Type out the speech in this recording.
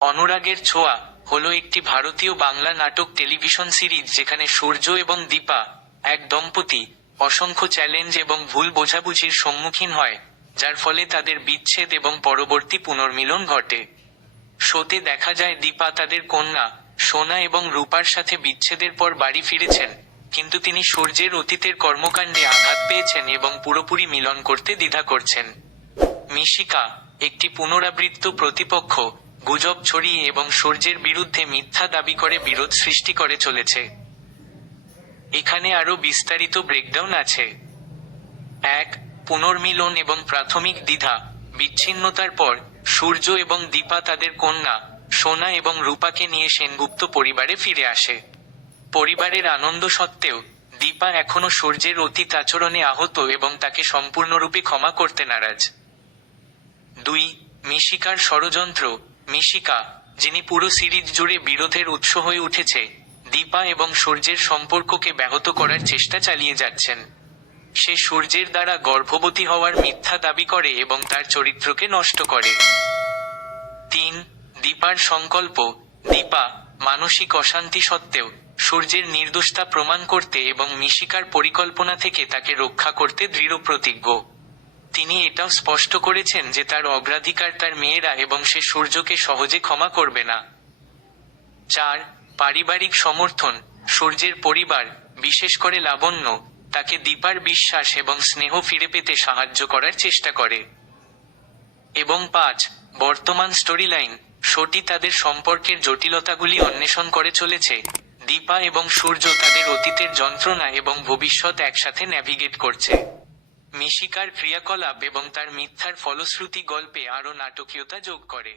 অনুরাগের ছোঁয়া হলো একটি ভারতীয় বাংলা নাটক টেলিভিশন সিরিজ যেখানে সূর্য এবং দীপা, এক দম্পতি, অসংখ্য চ্যালেঞ্জ এবং ভুল বোঝাবুঝির সম্মুখীন হয়, যার ফলে তাদের বিচ্ছেদ এবং পরবর্তী পুনর্মিলন ঘটে। শোতে দেখা যায় দীপা তাদের কন্যা সোনা এবং রূপার সাথে বিচ্ছেদের পর বাড়ি ফিরেছেন, কিন্তু তিনি সূর্যের অতীতের কর্মকাণ্ডে আঘাত পেয়েছেন এবং পুরোপুরি মিলন করতে দ্বিধা করছেন। মিশিকা, একটি পুনরাবৃত্ত প্রতিপক্ষ, গুজব ছড়িয়ে এবং সূর্যের বিরুদ্ধে মিথ্যা দাবি করে বিরোধ সৃষ্টি করে চলেছে। এখানে আরও বিস্তারিত ব্রেকডাউন আছে। 1. পুনর্মিলন এবং প্রাথমিক দ্বিধা। বিচ্ছিন্নতার পর সূর্য এবং দীপা তাদের কন্যা সোনা এবং রূপাকে নিয়ে সেনগুপ্ত পরিবারে ফিরে আসে। পরিবারের আনন্দ সত্ত্বেও দীপা এখনো সূর্যের অতীত আচরণে আহত এবং তাকে সম্পূর্ণরূপে ক্ষমা করতে নারাজ। 2. মিশিকার ষড়যন্ত্র। মিশিকা, যিনি পুরো সিরিজ জুড়ে বিরোধের উৎস হয়ে উঠেছে, দীপা এবং সূর্যের সম্পর্ককে ব্যাহত করার চেষ্টা চালিয়ে যাচ্ছেন। সে সূর্যের দ্বারা গর্ভবতী হওয়ার মিথ্যা দাবি করে এবং তার চরিত্রকে নষ্ট করে। 3. দীপার সংকল্প। দীপা, মানসিক অশান্তি সত্ত্বেও সূর্যের নির্দোষতা প্রমাণ করতে এবং মিশিকার পরিকল্পনা থেকে তাকে রক্ষা করতে দৃঢ় প্রতিজ্ঞ। তিনি এটাও স্পষ্ট করেছেন যে তার অগ্রাধিকার তার মেয়েরা এবং সে সূর্যকে সহজে ক্ষমা করবে না। 4. পারিবারিক সমর্থন। সূর্যের পরিবার, বিশেষ করে লাবণ্য, তাকে দীপার বিশ্বাস এবং স্নেহ ফিরে পেতে সাহায্য করার চেষ্টা করে। এবং 5. বর্তমান স্টোরিলাইন। শোটি তাদের সম্পর্কের জটিলতাগুলি অন্বেষণ করে চলেছে। দীপা এবং সূর্য তাদের অতীতের যন্ত্রণা এবং ভবিষ্যৎ একসাথে ন্যাভিগেট করছে। মিশিকার ক্রিয়াকলাপ এবং তার মিথ্যার ফলশ্রুতি গল্পে আরও নাটকীয়তা যোগ করে।